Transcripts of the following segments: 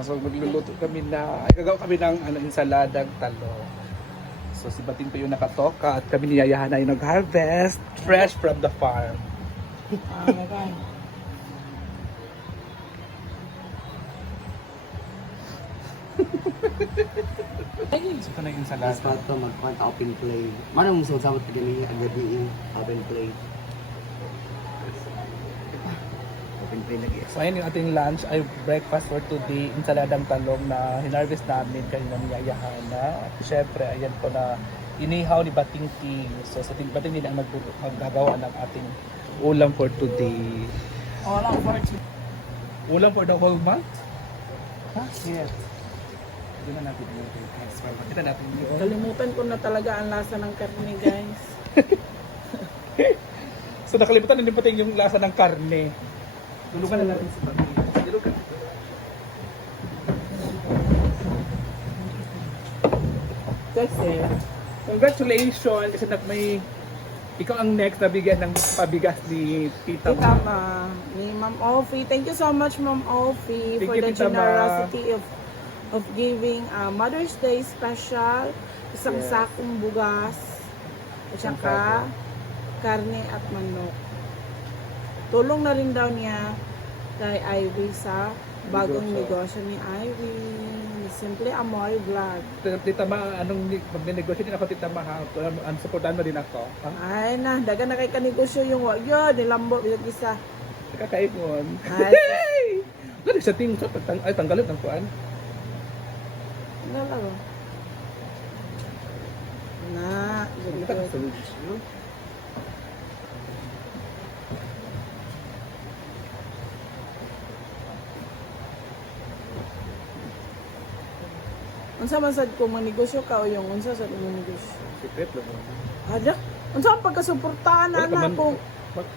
So magluluto kami ay gagawa kami ng ensaladang talong. So si Bating pa yung nakatoka at kami niyayahan na yung nag-harvest fresh from the farm. So ito na yung ensalada. Mas pato magkuhan ka open play. Mana mong sabot ka gani agabi open play. Open play lagi. So ayun yung ating lunch ay breakfast for today, ensaladang talong na hinarvest namin kanina niyayahan na. Siyempre ayan po na inihaw ni Bating King. So sa Bating nila ang maggagawa ng ating ulam for today. Ulam for the whole month? Ha? Yes. Doon na natin yung expert. Makita natin yun. Kalimutan ko na talaga ang lasa ng karne, guys. So nakalimutan na din pati yung lasa ng karne. Tulukan na natin si Bating. Tulukan. Kasi, congratulations kasi may ikaw ang next na bigyan ng pabigas ni Tita Ma. Tama. Ni Ma'am Offie. Thank you so much, Ma'am Offie, Thank for you, the Tita Ma. generosity of giving Mother's Day special. Isang Yes. sakong bugas. At saka karne at manok. Tulong na rin daw niya kay Ivy sa bagong negosyo ni Ivy. Simple Amoy Vlog. Tita Ma, magne-negosyo din ako, Tita Ma, ha? Supportan mo din ako. Ha? Ay na, daga na kay kanegosyo yung wagyo, nilambo, bilang isa. Nakakaingon. Ay, Gano'n sa ting, ay tanggalin ang kuan. ano lang. Na, Nakita ka sa video. unsa man sad ko manegosyo ka o yung unsa sa imong negosyo? Secret lang. Ada, unsa ang pagkasuportahan Wala ka na man- ko?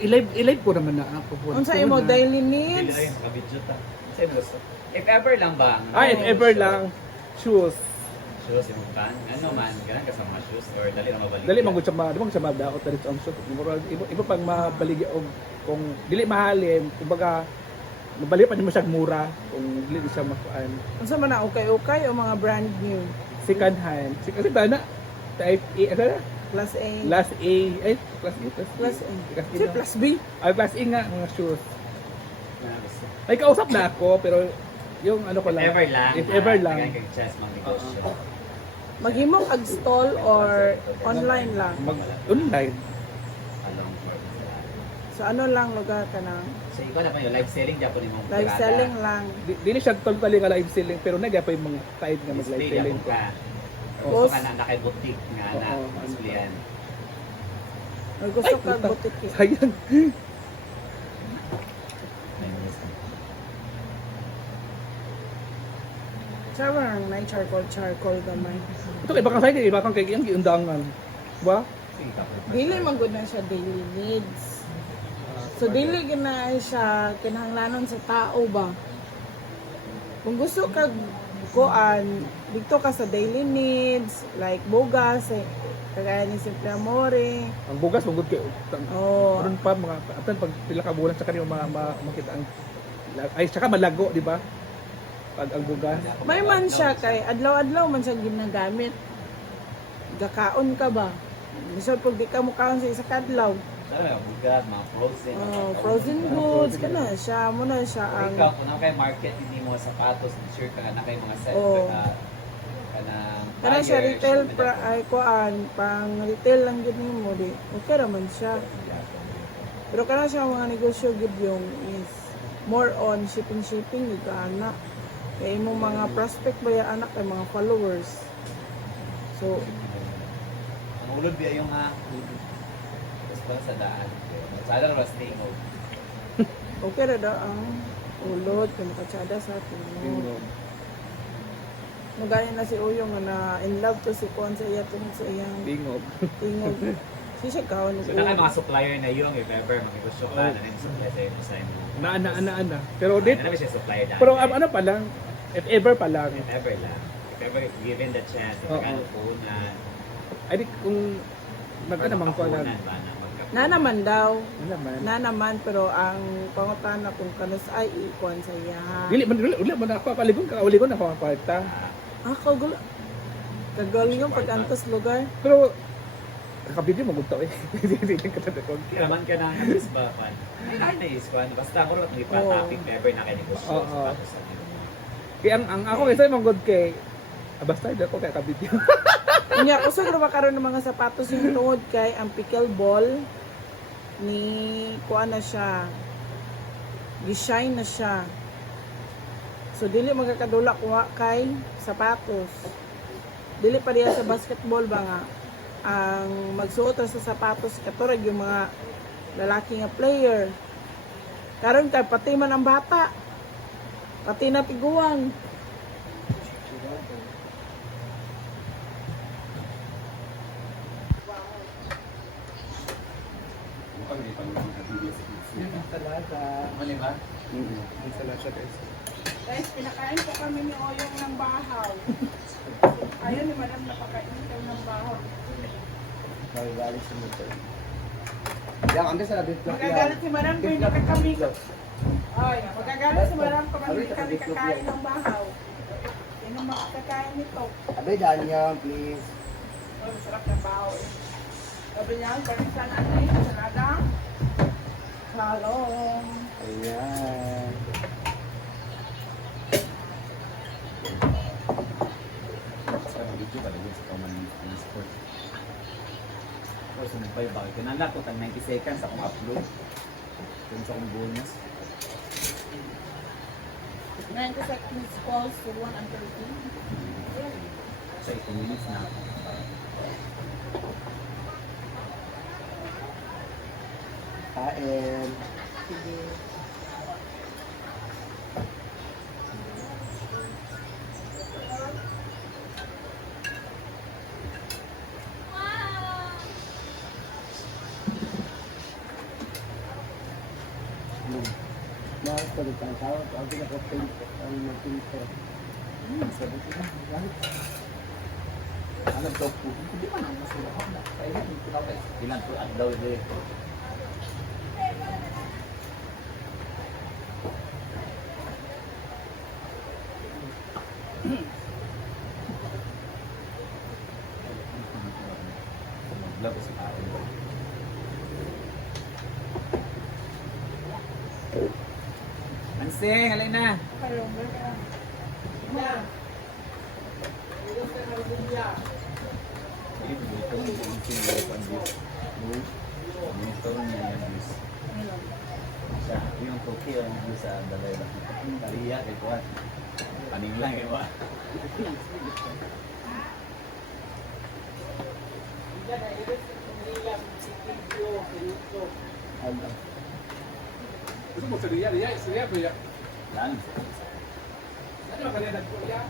I-live ko naman na ako. Unsa imo daily Hindi needs? lang yung makabidyo ta. If ever lang ba? Ay, if ever lang, shoes. Shoes, yung pan. Ano man, ganun ka sa mga shoes or dali na mabalik. Dali man gud sa di man sa madaot dali sa shoes. Iba pang mabaligi og kung dili mahalin, kumbaga mabali pa nimo siya mura kung dili siya makuan. Unsa man na ukay-ukay o mga brand new? Second hand. Kasi na type A, ano na? Class A. Class A, ay, class A, Class A. Class A Si na. plus B. Ay, class A nga, mga shoes. Na gusto. Ay, kausap na ako, pero yung ano ko If lang. ever lang. If ever lang. Ganun kag chess mang negosyo. Maghimong ag-stall or online lang? Online. Along So ano lang lugar ka na? So ikaw na pa yung live selling Japan yung mga Live selling lang. Dili siya totally nga live selling, pero nagya pa yung mga side nga mag-live Display selling Japan ko. ka. Oo. So ka na nakay-boutique nga na. Oo. Displayan. Or gusto Ay, ka puta. boutique eh. Sayang. Sabi na charcoal gamay. Ito kay bakang side, bakang kay yung giundangan. Ba? Dili man gud na siya daily needs. So dili gina siya kinahanglanon sa tao ba? Kung gusto ka kuan dito ka sa daily needs like bugas kagaya ni Simple Amore. Ang bugas mong good kay Oh, Karon pa mga atan pag pila ka bulan sa kanyo makita ang ay saka malago, di ba? Pag ang bugas. may man siya kay adlaw-adlaw man siya ginagamit. Gakaon ka ba? Bisod pag di ka mukaon sa isa ka adlaw. Sabi mga bugas, mga frozen. Oh, frozen goods kana siya mo na siya Or ang ikaw, kung na kay market, hindi mo sapatos, t-shirt ka na kay mga set. Oo. Kana siya retail ay kuan pang retail lang gid nimo di. Okay raman siya. Pero kana siya mga negosyo gid yung is more on shipping gid ka anak. Kay imong mga prospect ba ya anak kay mga followers. So, Ang ulod biya yung tapos ba sa daan. Sa daan was stay home. okay ra daw ang ulod kay makatsada sa atin. Magaling na si Uyo nga na in love to si Kuan sa iya tungod sa iyang Tingog. tingog. Siya kaon So na kay mga supplier na yung if ever makigusyo ka, na rin supply sa iyo sa imo. Na. Pero dit Ano ba siya supplier dati? pero ano pa lang, if ever pa lang. If ever lang. If ever if given the chance, Oo. magkano po na Ay di kung nagka naman ko na ba na Na naman daw. Ano naman? Na naman, pero ang pangutana kung kanus ay ikuan sa iya. Dili man ako kaligon na ako ang kwarta. Ah, kagul. Kagaling yung pag-antos lugar. Pero kakabidyo magugtaw eh. Hindi ka tatakog. Kiraman ka na ng isbapan. Ay, na-isban. Basta ako lang may pa-topic never na kinegosyo. Oo. Tapos sa ginagawa. Kaya ang ako kasi mong good kay basta hindi ako kay kabidyo. Kanya ko sa graba karon ng mga sapatos yung tungod kay ang pickleball ni kuan na siya. Gi-shine na siya. So dili magkakadula kuha kay sapatos. Dili pa diya sa basketball ba nga ang magsuot ra sa sapatos katurag yung mga lalaki nga player. Karon kay pati man ang bata. Pati na tiguang. Yan ang talaga. Mali ba? Ang talaga guys. Guys, pinakain po kami ni Oyong ng bahaw. Ayun ni Madam napakain daw ng bahaw. Magagalit sa motor. Yan, ang sa labit lang. Magagalit si Madam kung hindi ka kami. Ay, magagalit si Madam kung hindi kami kakain ng bahaw. Yan ang makakakain nito. Abay, daan niya, please. Oh, masarap ng bahaw eh. Sabi niya, parang sana ay salada. Salong. Ayan. Sa video ba din sa common sport. Ako sumupay ba? Kinala ko tag 90 seconds akong upload. Kung sa akong bonus. 90 seconds calls to 1 and 13. Sa 8 minutes na ako. Kain. Sige. Mas pa rin ang tawag. Ang pinaka-paint. Ang mag-pinto. Sabi ko na, alam daw po, hindi man ang masura ko na. Kaya hindi ko na kayo. Ilan po at daw ulit. Vlog ko si Aaron. Ansing, halay na. Kayo, meron. Na. Yung Tokyo ang view sa Dalai Lama. Kaliya kay Kuat. Aning lang eh wa. Gusto mo sa Ria ba ya? Lan. Ano ba kanya nagkuya?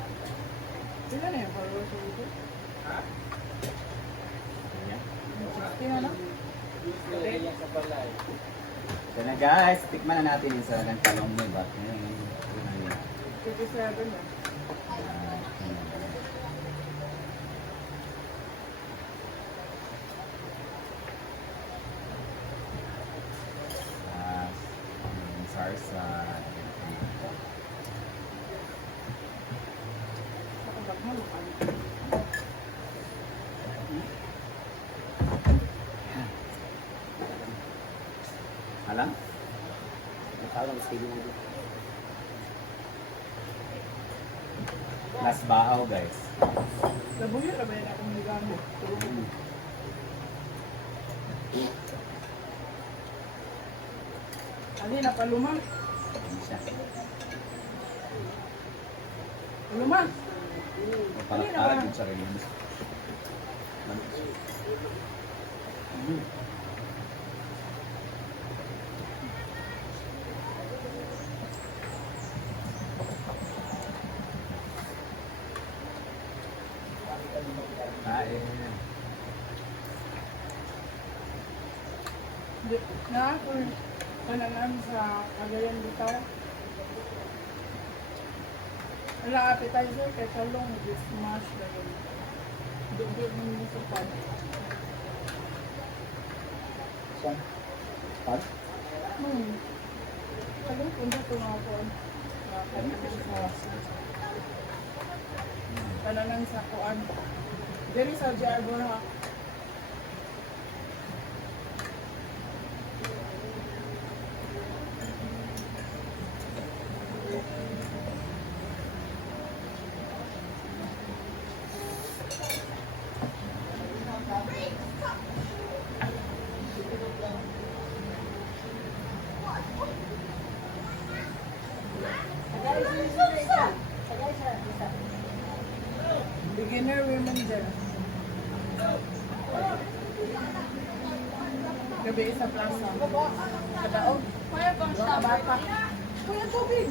Sila na yung followers sa YouTube? Ha? Sila na? So na guys, tikman na natin yung sa talong mo ba? 57 na. Sarsa. Nakabaghan mo kami. Alam? Tawag sa iyo. Last baaw guys. Labuyo na ba yun akong ligamo? Ali na palumang. Ano siya? Palumang. Papalag yung sarili mo. Kain. Na, kung pananam sa Cagayan Bitaw. Wala appetizer kay talong with smash na yun. Doon mo sa pan. Pag? Sabi ko na tumawon. Kananan sa kuan. Diri sa Jarbor ha. Beginner women dyan. Gabi sa plaza. Kadaog. Bata. Kuya tubig.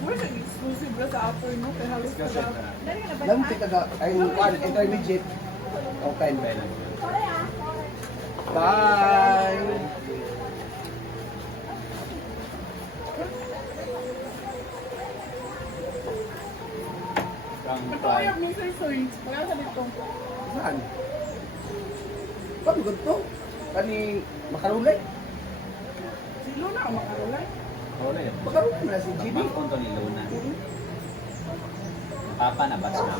Where's ang exclusive na sa upper no? Kaya halos kadaog. Lampi taga ay kuan intermediate. Okay. Bye. Ito kaya may soy. Kaya sa dito. Saan? Pagod to. Kani makarulay. Si Luna ang makarulay. Wala yun. Makarulay na si GB. Pagmangkon to ni Luna. Papa na batch na.